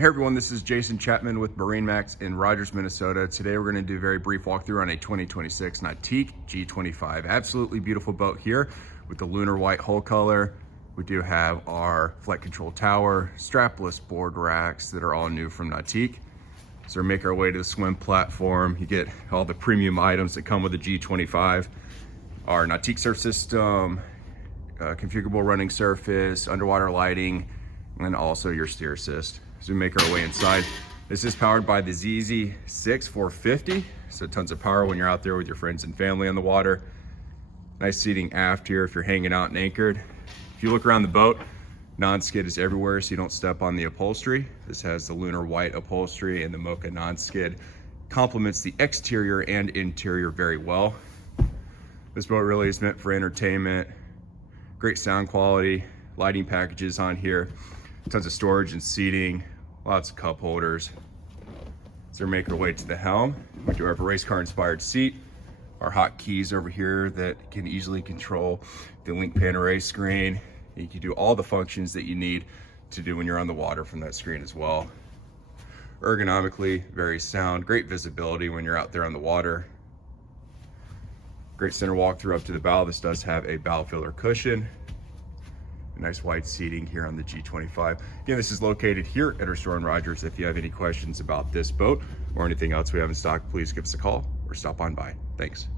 Hey everyone, this is Jason Chapman with MarineMax in Rogers, Minnesota. Today we're going to do a very brief walkthrough on a 2026 Nautique G25. Absolutely beautiful boat here with the lunar white hull color. We do have our flight control tower, strapless board racks that are all new from Nautique. So we make our way to the swim platform. You get all the premium items that come with the G25. Our Nautique Surf System, configurable running surface, underwater lighting, and also your steer assist. So we make our way inside. This is powered by the ZZ6 450, so tons of power when you're out there with your friends and family on the water. Nice seating aft here if you're hanging out and anchored. If you look around the boat, non-skid is everywhere so you don't step on the upholstery. This has the lunar white upholstery and the mocha non-skid. Complements the exterior and interior very well. This boat really is meant for entertainment. Great sound quality, lighting packages on here. Tons of storage and seating, lots of cup holders. So we make our way to the helm. We do have a race car inspired seat. Our hot keys over here that can easily control the LINC Panoray screen. You can do all the functions that you need to do when you're on the water from that screen as well. Ergonomically, very sound, great visibility when you're out there on the water. Great center walkthrough up to the bow. This does have a bow filler cushion. Nice wide seating here on the G25. Again, this is located here at our store in Rogers. If you have any questions about this boat or anything else we have in stock, please give us a call or stop on by. Thanks.